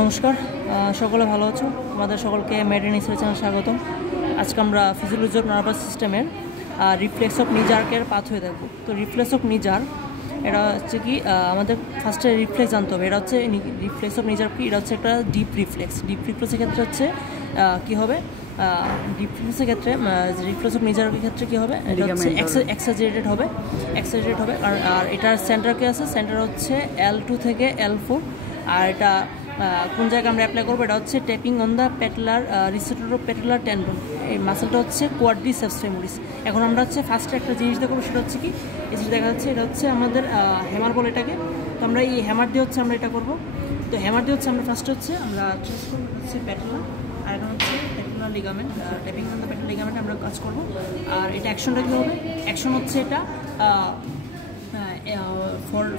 নমস্কার, সকলে ভালো আছো? তোমাদের সকলকে মেডেন রিসার্চ চ্যানেলে স্বাগতম। আজকে আমরা ফিজিওলজি অফ নার্ভাস সিস্টেমের রিফ্লেক্স অফ নি জার্কের পাথওয়ে দেখব। তো রিফ্লেক্স অফ নি জার্ক এটা হচ্ছে কি, আমাদের ফার্স্টে রিফ্লেক্স জানতে হবে। এটা হচ্ছে রিফ্লেক্স অফ নি জার্ক কি, এটা হচ্ছে একটা ডিপ রিফ্লেক্স। ডিপ রিফ্লেক্সের ক্ষেত্রে হচ্ছে কী হবে, ডিপ রিফ্লেক্সের ক্ষেত্রে রিফ্লেক্স অফ নি জার্কের ক্ষেত্রে কী হবে, এটা হচ্ছে এক্সাজারেটেড হবে। আর এটার সেন্টার কী আছে, সেন্টার হচ্ছে L2 থেকে L4। আর এটা কোন জায়গায় আমরা অ্যাপ্লাই করবো, এটা হচ্ছে tapping on the patellar receptor of patellar tendon. এই মাসেলটা হচ্ছে কোয়াড্রিসেপস ফেমোরিস। এখন আমরা হচ্ছে ফার্স্টে একটা জিনিস দেখবো, সেটা হচ্ছে কি, এই যে দেখা যাচ্ছে এটা হচ্ছে আমাদের হ্যামার বলে এটাকে। তো আমরা এই হ্যামার দিয়ে হচ্ছে আমরা এটা করবো। তো হ্যামার দিয়ে হচ্ছে আমরা ফার্স্টে হচ্ছে আমরা ট্রেস করবো হচ্ছে প্যাটেলার, আর এখন হচ্ছে patellar ligament, tapping on the patellar ligament আমরা কাজ করবো। আর এটা অ্যাকশনটা কী হবে, অ্যাকশন হচ্ছে এটা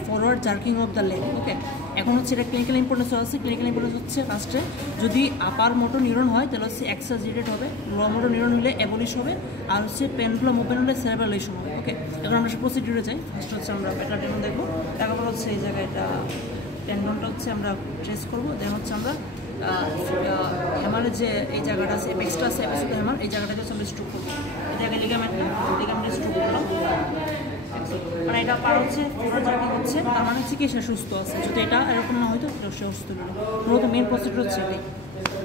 forward jerking of the leg. Okay, এখন হচ্ছে এটা ক্লিনিক্যাল ইম্পর্টেন্স আছে। ক্লিনিক্যাল ইম্পর্টেন্স হচ্ছে ফার্স্টে যদি আপার মোটর নিউরন হয় তাহলে হচ্ছে এক্সাজারেটেড হবে, লোয়ার মোটর নিউরন হলে অ্যাবলিশ হবে, আর হচ্ছে পেন্ডুলাম মুভমেন্ট হলে সেরেব্রালাইজেশন হবে। ওকে, এখন আমরা সে প্রসিডিউরে যাই। ফার্স্ট হচ্ছে আমরা প্যাটেলার টেন্ডন দেখবো, তারপর হচ্ছে এই জায়গায় এটা টেন্ডনটা হচ্ছে আমরা ট্রেস করবো। দেন হচ্ছে আমরা হ্যামারের যে এই জায়গাটা আছে, এপেক্সটা আছে, এপেক্স অফ হ্যামার, এই জায়গাটা হচ্ছে আমরা স্ট্রোক করবো। এই জায়গায় লিগামেন্টে স্ট্রোক করলাম। মানে এটা পার হচ্ছে ফরওয়ার্ড জার্কিং হচ্ছে, তার মানে হচ্ছে কি সে সুস্থ আছে। যদি এটা এরকম না হয়তো সে অসুস্থ হলো। মূলত মেন প্রসিডিউর হচ্ছে এটাই।